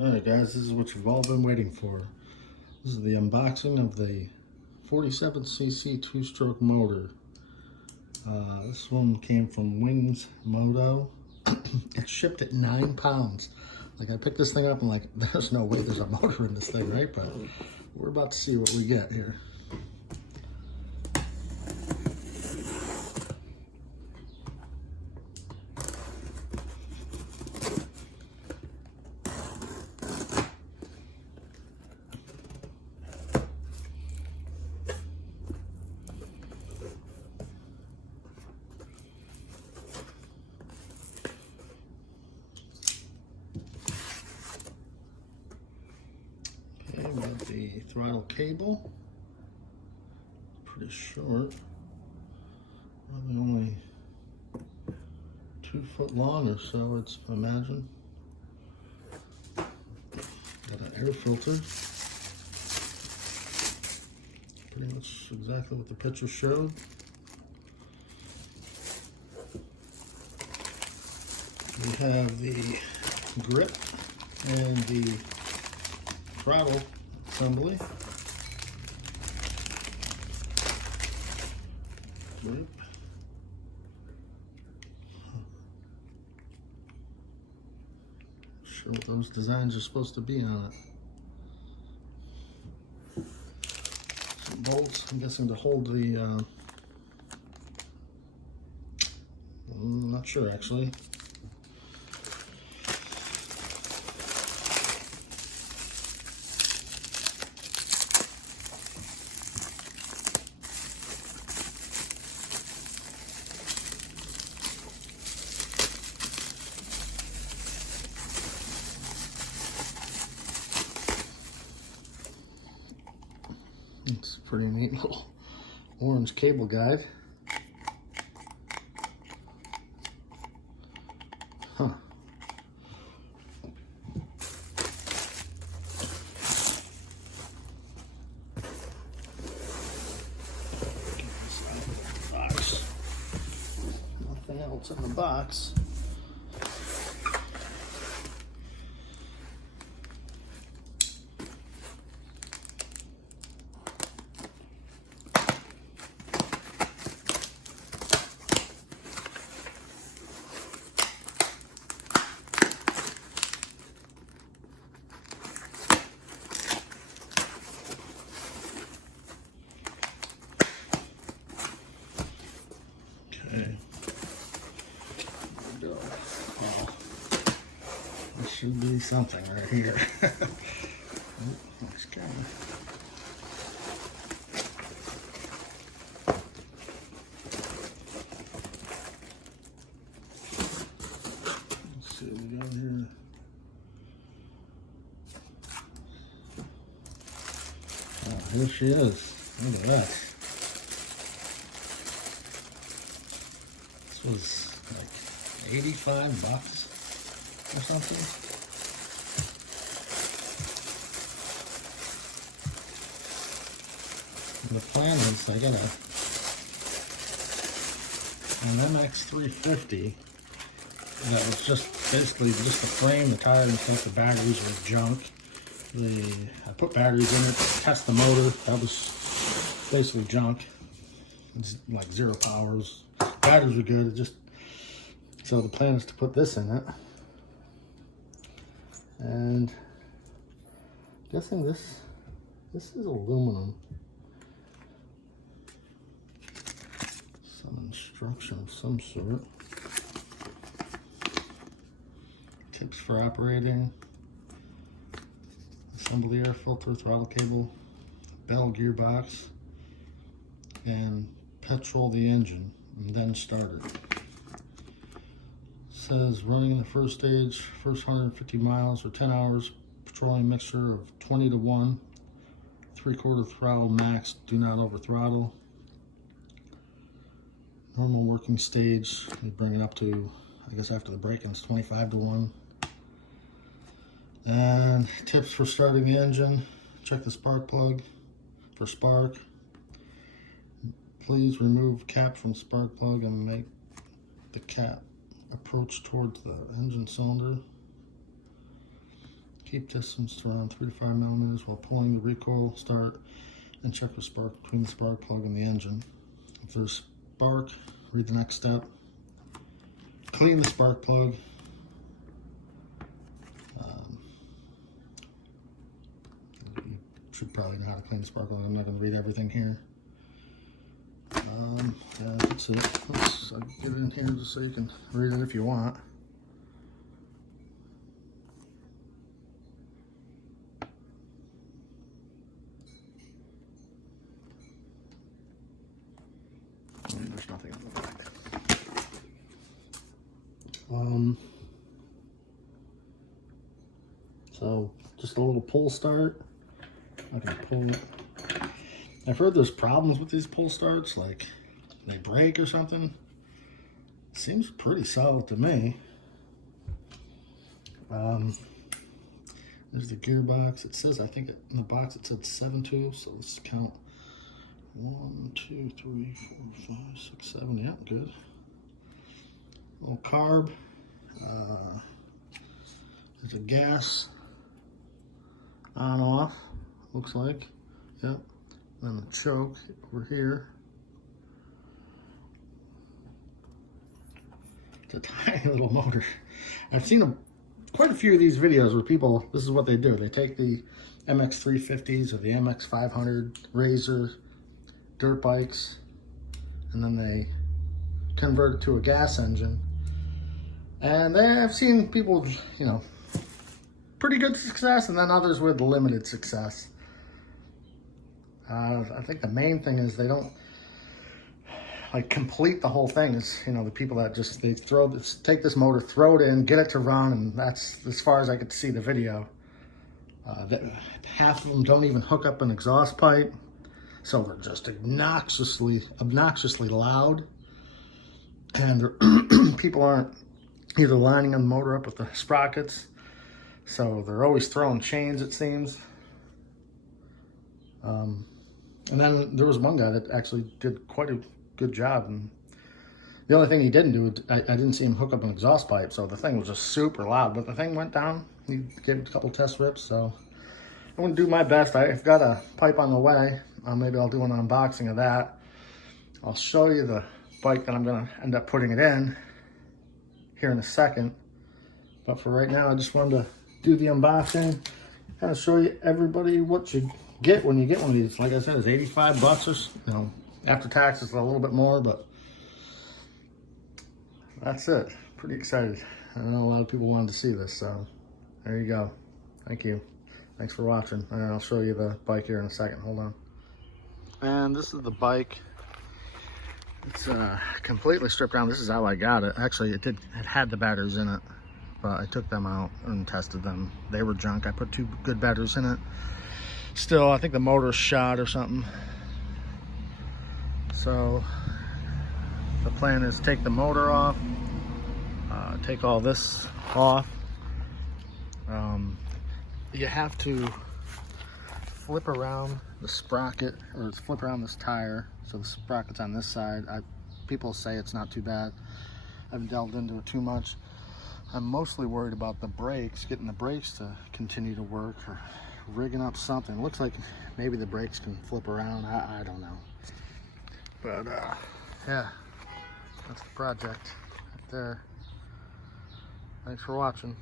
Alright guys, this is what you've all been waiting for. This is the unboxing of the 47cc two-stroke motor. This one came from Wings Moto. It's shipped at 9 pounds. Like, I picked this thing up and like, there's no way there's a motor in this thing, right? But we're about to see what we get here. Okay, we got the throttle cable. Pretty short. Probably only 2 foot long or so, it's imagine. Got an air filter. Pretty much exactly what the picture showed. We have the grip and the throttle assembly. Grip. Sure what those designs are supposed to be on it. Some bolts, I'm guessing to hold the, I'm not sure actually. It's a pretty neat little orange cable guide. Huh. Box. Nothing else in the box. Okay. There we go. Oh, this should be something right here. Nice camera. Let's see what we got here. Oh, here she is. Look at that. This was like 85 bucks or something. And the plan is I got an MX350 that was just basically just the frame, the tire, and stuff. The batteries were junk. I put batteries in it to test the motor. That was basically junk. It's like 0 powers. Batteries were good. So the plan is to put this in it. And I'm guessing this is aluminum. Some instruction of some sort. Tips for operating. Assemble the air filter, throttle cable, bell gearbox, and petrol the engine, and then start it. Says running the first stage, first 150 miles or 10 hours, petroleum mixture of 20:1, 3/4 throttle max, do not over throttle. Normal working stage, we bring it up to, I guess after the break-ins, 25:1. And tips for starting the engine: check the spark plug for spark. Please remove cap from spark plug and make the cap approach towards the engine cylinder. Keep distance to around 3 to 5 millimeters while pulling the recoil start, and check for spark between the spark plug and the engine. If there's spark, read the next step. Clean the spark plug. You should probably know how to clean the spark plug. I'm not going to read everything here. Yeah, that's it. I'll get it in here just so you can read it if you want. There's nothing on the back. So just a little pull start. I can pull it. I've heard there's problems with these pull starts, like they break or something. Seems pretty solid to me. There's the gearbox. It says, I think in the box it said 7 tools, so let's count. 1, 2, 3, 4, 5, 6, 7. Yeah, good. Little carb. There's a gas on off, looks like. Yep. And the choke over here. It's a tiny little motor. I've seen quite a few of these videos where people, this is what they do. They take the MX350s or the MX500 Razor dirt bikes, and then they convert it to a gas engine. And I've seen people with, you know, pretty good success, and then others with limited success. I think the main thing is they don't like complete the whole thing. Is, you know, the people that just, they take this motor, throw it in, get it to run, and that's as far as I could see the video. Half of them don't even hook up an exhaust pipe, so they're just obnoxiously loud, and people aren't either lining the motor up with the sprockets, so they're always throwing chains, it seems. And then there was one guy that actually did quite a good job, and the only thing he didn't do, I didn't see him hook up an exhaust pipe, so the thing was just super loud, but the thing went down. He gave it a couple test rips, so I'm going to do my best. I've got a pipe on the way. Maybe I'll do an unboxing of that. I'll show you the bike that I'm going to end up putting it in here in a second, but for right now I just wanted to do the unboxing, kind of show you everybody what you get when you get one of these. Like I said, it's 85 bucks, or, you know, after tax it's a little bit more, but that's it. Pretty excited. I know a lot of people wanted to see this, so there you go. Thank you. Thanks for watching, and I'll show you the bike here in a second. Hold on. And this is the bike. It's completely stripped down. This is how I got it. Actually, it had the batteries in it, but I took them out and tested them. They were junk. I put 2 good batteries in it. Still, I think the motor's shot or something. So the plan is take the motor off, take all this off. You have to flip around the sprocket, or flip around this tire, so the sprocket's on this side. People say it's not too bad. I haven't delved into it too much. I'm mostly worried about the brakes, getting the brakes to continue to work, or rigging up something. It looks like maybe the brakes can flip around. I don't know. But yeah, that's the project right there. Thanks for watching.